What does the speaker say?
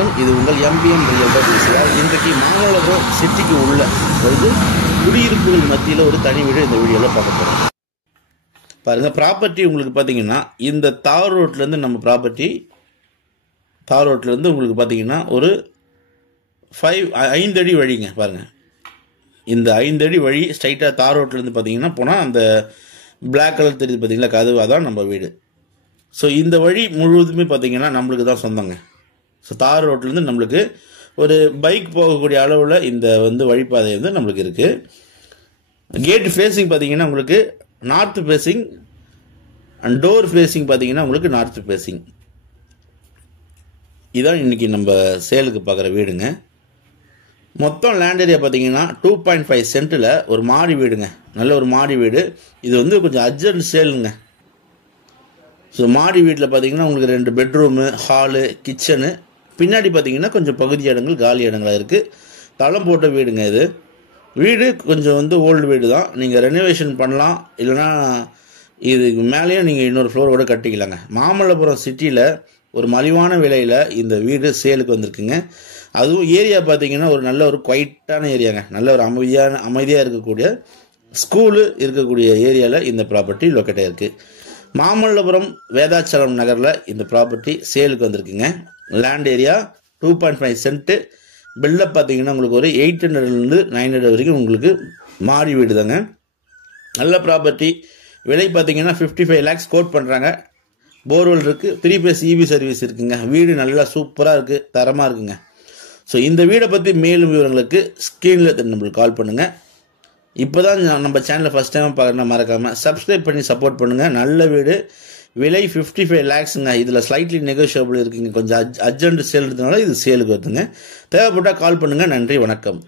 வணக்கம். இது உங்கள் எம்பிஎம் ரியல்டர் பேசுகிறார். இன்றைக்கு மாமல்லபுரம் சிட்டிக்கு உள்ள ஒரு குடியிருப்புகள் மத்தியில் ஒரு தனி வீடு இந்த வீடியோவில் பார்க்க போகிறோம். பாருங்கள், ப்ராப்பர்ட்டி உங்களுக்கு பார்த்தீங்கன்னா இந்த தார் ரோட்லேருந்து நம்ம ப்ராப்பர்ட்டி தார் ரோட்லேருந்து உங்களுக்கு பார்த்தீங்கன்னா ஒரு 5 அடி வழிங்க. பாருங்கள், இந்த 5 அடி வழி ஸ்ட்ரைட்டாக தார் ரோட்லேருந்து பார்த்தீங்கன்னா போனால் அந்த பிளாக் கலர் தெரியுது பார்த்தீங்களா, கதவு, அதான் நம்ம வீடு. ஸோ இந்த வழி முழுவதுமே பார்த்தீங்கன்னா நம்மளுக்கு தான் சொந்தங்க. ஸோ தார் ரோட்லேருந்து நம்மளுக்கு ஒரு பைக் போகக்கூடிய அளவில் இந்த வழிப்பாதை நம்மளுக்கு இருக்குது. கேட் ஃபேஸிங் பார்த்தீங்கன்னா உங்களுக்கு north facing and door facing பார்த்தீங்கன்னா உங்களுக்கு நார்த் ஃபேஸிங். இதான் இன்றைக்கி நம்ம சேலுக்கு பார்க்குற வீடுங்க. மொத்தம் லேண்ட் ஏரியா பார்த்தீங்கன்னா 2.5 சென்ட்டில் ஒரு மாடி வீடுங்க. நல்ல ஒரு மாடி வீடு. இது கொஞ்சம் அர்ஜென்ட் சேலுங்க. ஸோ மாடி வீட்டில் பார்த்தீங்கன்னா உங்களுக்கு 2 பெட்ரூமு, ஹாலு, கிச்சனு, பின்னாடி பார்த்தீங்கன்னா கொஞ்சம் பகுதி இடங்கள் காலி இடங்களாக இருக்குது. தளம் போட்ட வீடுங்க. இது வீடு கொஞ்சம் ஓல்டு வீடு தான். நீங்கள் ரெனோவேஷன் பண்ணலாம், இல்லைனா இதுக்கு மேலேயும் நீங்கள் இன்னொரு ஃப்ளோரோடு கட்டிக்கலாங்க. மாமல்லபுரம் சிட்டியில் ஒரு மலிவான விலையில் இந்த வீடு சேலுக்கு வந்திருக்குங்க. அதுவும் ஏரியா பார்த்தீங்கன்னா ஒரு நல்ல ஒரு குவைட்டான ஏரியாங்க. நல்ல ஒரு அமைதியாக இருக்கக்கூடிய ஸ்கூலு இருக்கக்கூடிய ஏரியாவில் இந்த ப்ராப்பர்ட்டி லொக்கேட் ஆகிருக்கு. மாமல்லபுரம் வேதாச்சலம் நகரில் இந்த ப்ராப்பர்ட்டி சேலுக்கு வந்திருக்குங்க. Land area 2.5 cent. பில்டப் பார்த்தீங்கன்னா உங்களுக்கு ஒரு 800லேருந்து 900 வரைக்கும் உங்களுக்கு மாடி வீடு தாங்க. நல்ல ப்ராப்பர்ட்டி. விலை பார்த்தீங்கன்னா 55 lakhs கோட் பண்ணுறாங்க. போர்வெல் இருக்குது, 3 phase EB சர்வீஸ் இருக்குங்க. வீடு நல்லா சூப்பராக இருக்குது, தரமாக இருக்குங்க. ஸோ இந்த வீடை பற்றி மேலும் விவரங்களுக்கு ஸ்க்ரீனில் நம்மளுக்கு கால் பண்ணுங்கள். இப்போ தான் நம்ம சேனலை ஃபஸ்ட் டைம் பார்க்கணும், மறக்காமல் சப்ஸ்கிரைப் பண்ணி சப்போர்ட் பண்ணுங்கள். நல்ல வீடு. விலை 55 lakhsங்க. இதில் ஸ்லைட்லி நெகோஷியபிள் இருக்குங்க. கொஞ்சம் அர்ஜென்ட் சேல் இருக்கிறதுனால இது சேலுக்கு வருதுங்க. தேவைப்பட்டால் கால் பண்ணுங்கள். நன்றி, வணக்கம்.